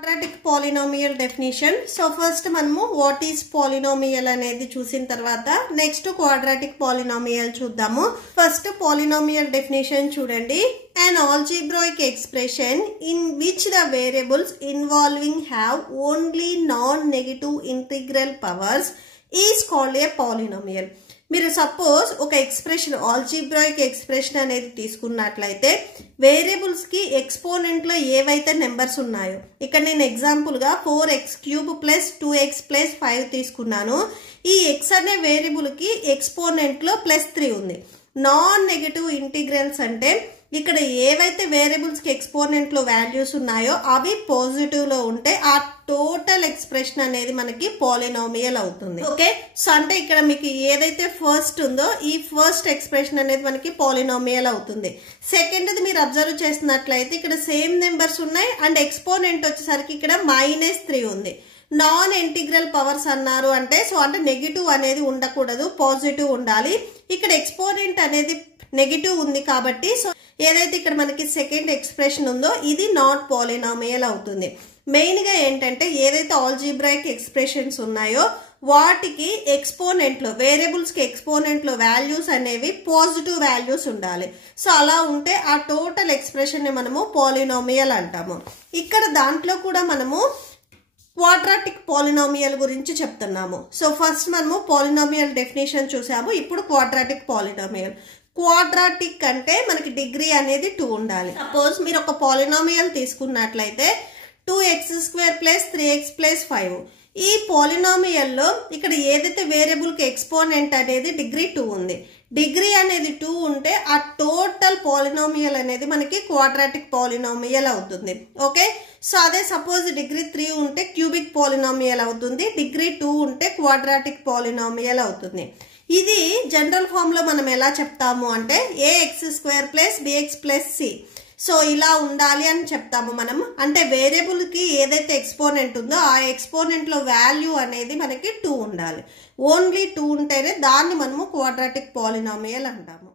Quadratic polynomial definition. So first మనము what is polynomial అనేది చూసిన తర్వాత నెక్స్ట్ quadratic polynomial చూద్దాము. ఫస్ట్ polynomial definition చూడండి. An algebraic expression in which the variables involving have only non-negative integral powers is called a polynomial. మీరు suppose ఒక expression algebraic expression అనేది తీసుకున్నట్లయితే వేరియబుల్స్ కి ఎక్స్పోనెంట్ లో ఏవైతే నెంబర్స్ ఉన్నాయో ఇక్కడ నేను ఎగ్జాంపుల్ గా 4x³ + 2x + 5 తీసుకున్నాను. ఈ x అనే వేరియబుల్ కి ఎక్స్పోనెంట్ లో +3 ఉంది. నాన్ నెగటివ్ ఇంటిగ్రల్స్ అంటే ఇక్కడ ఏవైతే వేరియబుల్స్ కి ఎక్స్పోనెంట్ లో వాల్యూస్ ఉన్నాయో అవి పాజిటివ్ లో ఉంటే ఆ టోటల్ ఎక్స్ప్రెషన్ అనేది మనకి పాలినామియల్ అవుతుంది. ఓకే, సో అంటే ఇక్కడ మీకు ఏదైతే ఫస్ట్ ఉందో ఈ ఫస్ట్ ఎక్స్ప్రెషన్ అనేది మనకి పాలినామియల్ అవుతుంది. సెకండ్ది మీరు అబ్జర్వ్ చేస్తున్నట్లయితే ఇక్కడ సేమ్ నెంబర్స్ ఉన్నాయి అండ్ ఎక్స్పోనెంట్ వచ్చేసరికి ఇక్కడ -3 ఉంది. నాన్ ఇంటిగ్రల్ పవర్స్ అన్నారు అంటే సో అంటే నెగిటివ్ అనేది ఉండకూడదు, పాజిటివ్ ఉండాలి. ఇక్కడ ఎక్స్పోనెంట్ అనేది నెగిటివ్ ఉంది కాబట్టి సో ఏదైతే ఇక్కడ మనకి సెకండ్ ఎక్స్ప్రెషన్ ఉందో ఇది నాట్ పాలినామియల్ అవుతుంది. మెయిన్ గా ఏంటంటే ఏదైతే ఆల్జీబ్రాయిక్ ఎక్స్ప్రెషన్స్ ఉన్నాయో వాటికి ఎక్స్పోనెంట్ లో వేరియబుల్స్ కి ఎక్స్పోనెంట్ లో వాల్యూస్ అనేవి పాజిటివ్ వాల్యూస్ ఉండాలి. సో అలా ఉంటే ఆ టోటల్ ఎక్స్ప్రెషన్ ని మనము పాలినామియల్ అంటాము. ఇక్కడ దాంట్లో కూడా మనము క్వాడ్రాటిక్ పాలినామియల్ గురించి చెప్తున్నాము. సో ఫస్ట్ మనము పాలినామియల్ డెఫినేషన్ చూసాము. ఇప్పుడు క్వాడ్రాటిక్ పాలినామియల్. క్వాడ్రాటిక్ అంటే మనకి డిగ్రీ అనేది 2 ఉండాలి. సపోజ్ మీరు ఒక పాలినామియల్ తీసుకున్నట్లయితే 2x² + 3x + 5 ఈ పాలినామియల్ లో ఇక్కడ ఏదైతే వేరియబుల్ కి ఎక్స్పోనెంట్ అనేది డిగ్రీ 2 ఉంది. డిగ్రీ అనేది 2 ఉంటే ఆ టోటల్ పాలినామియల్ అనేది మనకి క్వాడ్రాటిక్ పాలినామియల్ అవుతుంది. ఓకే, సో అదే సపోజ్ డిగ్రీ 3 ఉంటే క్యూబిక్ పాలినామియల్ అవుతుంది. డిగ్రీ 2 ఉంటే క్వాడ్రాటిక్ పాలినామియల్ అవుతుంది. ఇది జనరల్ ఫామ్ లో మనం ఎలా చెప్తాము అంటే ax² + bx + c. సో ఇలా ఉండాలి అని చెప్తాము మనం. అంటే వేరియబుల్ కి ఏదైతే ఎక్స్పోనెంట్ ఉందో ఆ ఎక్స్పోనెంట్ లో వాల్యూ అనేది మనకి 2 ఉండాలి. ఓన్లీ 2 ఉంటేనే దాన్ని మనము క్వాడ్రాటిక్ పాలినామియల్ అంటాము.